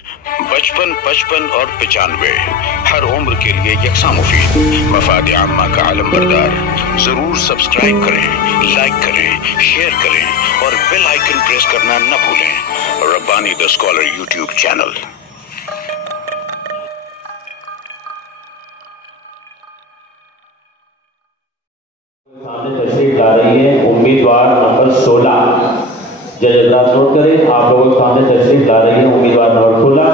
55, 55 और 95 हर उम्र के लिए यकसा मुफीद। मफाद आम्मा का आलम बरदार। जरूर सब्सक्राइब करें, लाइक करें, शेयर करें और बेल आइकन प्रेस करना न भूलें। Rabbani the scholar YouTube channel. सामने तशरीफ ला रही है उम्मीदवार नंबर 16। जज नोट करें, आप लोगों के सामने तशरीफ ला रही है उम्मीदवार नंबर 16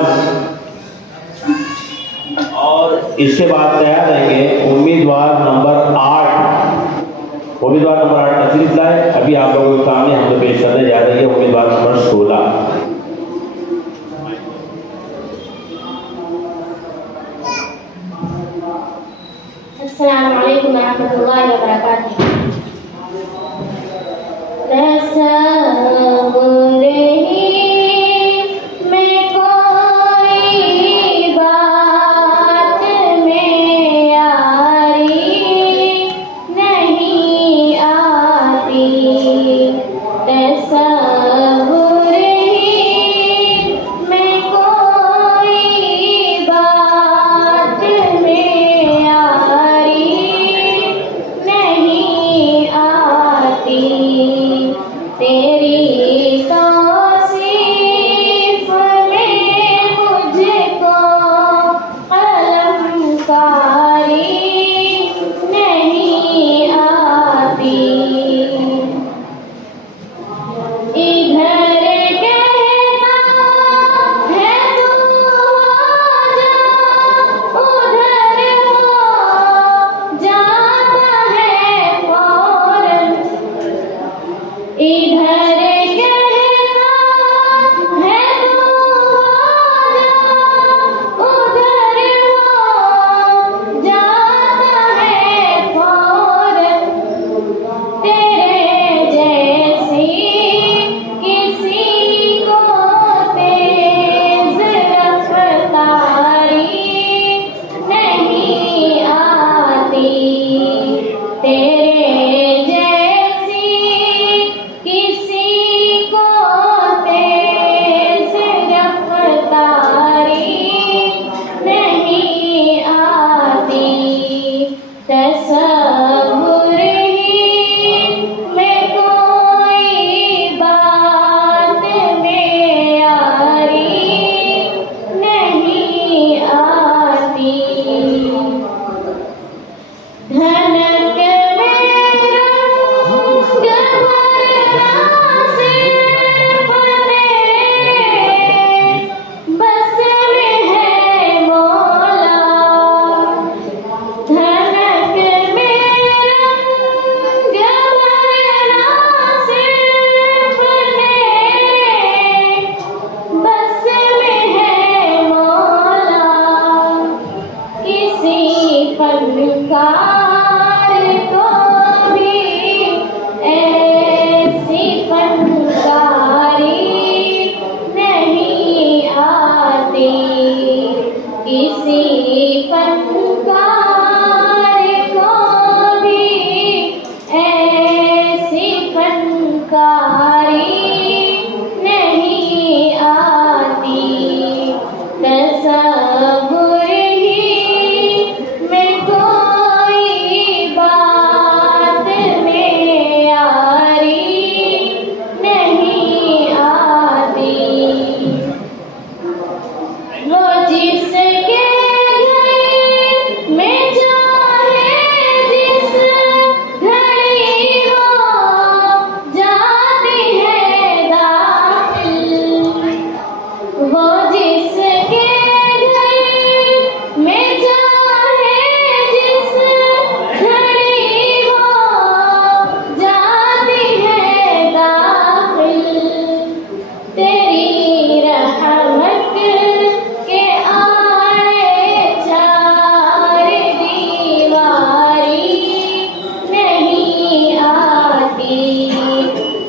और इसके बाद तैयार रहेंगे उम्मीदवार नंबर 8। उम्मीदवार नंबर 8 तशरीफ लाए। अभी आप लोगों के सामने हम तो पेश करने जा रही है उम्मीदवार नंबर 16। अस्सलाम वालेकुम रहमतुल्लाहि व बरकातुहू।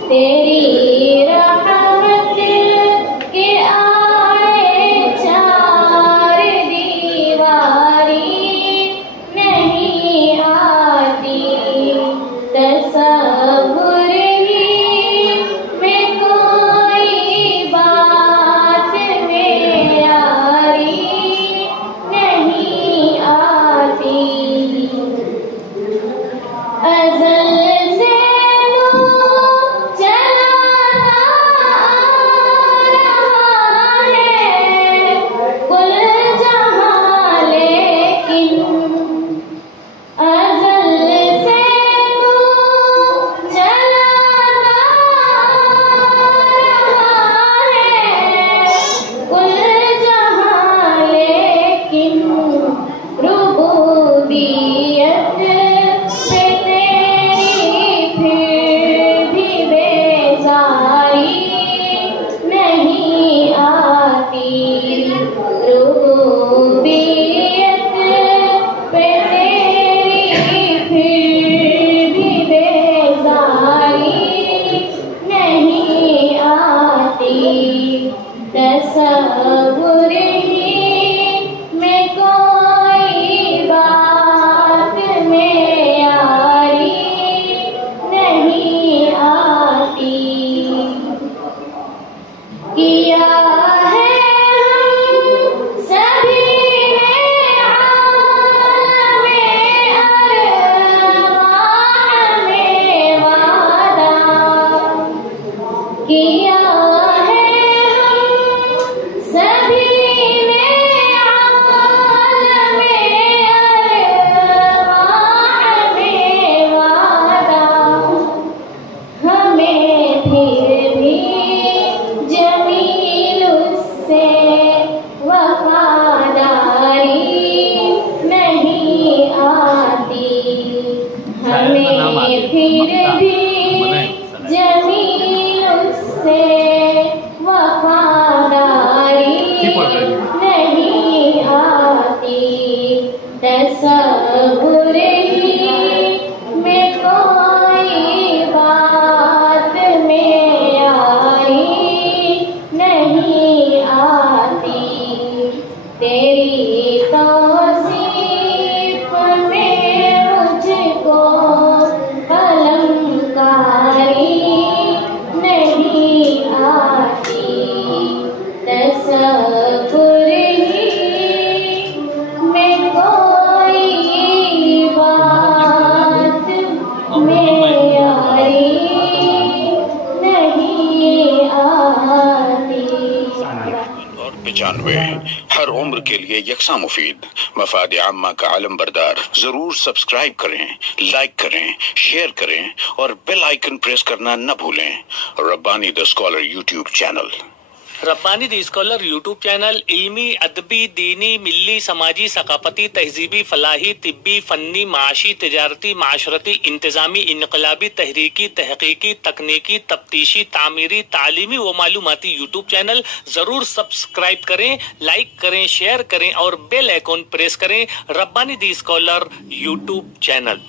तेरी रहमत के आए रुबूबियत पे तेरी फिर भी बेजारी नहीं आती। तसव्वुर ही में कोई बात में यारी नहीं आती। किया है हम सभी ने आलमे अरवाह में वादा। किया है हम सभी ने आलमे अरवाह में वादा। हमें फिर भी जमील उससे वफादारी नहीं आती। हमें फिर भी जमील उससे वफादारी नहीं आती। तसव्वुर ही में कोई बात में यारी नहीं आती। तेरी तौसीफ में मुझको कलमकारी नहीं आती। तसव्वुर ही में कोई बात में यारी नहीं आती। और 95 हर उम्र के लिए यकसा मुफीद मफाद आम्मा का आलम बरदार। जरूर सब्सक्राइब करें, लाइक करें, शेयर करें और बेल आइकन प्रेस करना न भूलें। Rabbani the scholar YouTube channel. Rabbani the scholar YouTube channel इल्मी, अदबी, दीनी, मिल्ली, समाजी, सकाफती, तहजीबी, फलाही, तिब्बी, फन्नी, माशी, तिजारती, माशरती, इंतजामी, इनकलाबी, तहरीकी, तहकीकी, तकनीकी, तफ्तीशी, तामीरी, तालीमी व मालूमाती यूट्यूब चैनल। जरूर सब्सक्राइब करें, लाइक करें, शेयर करें और बेल आइकॉन प्रेस करें। Rabbani the scholar YouTube channel.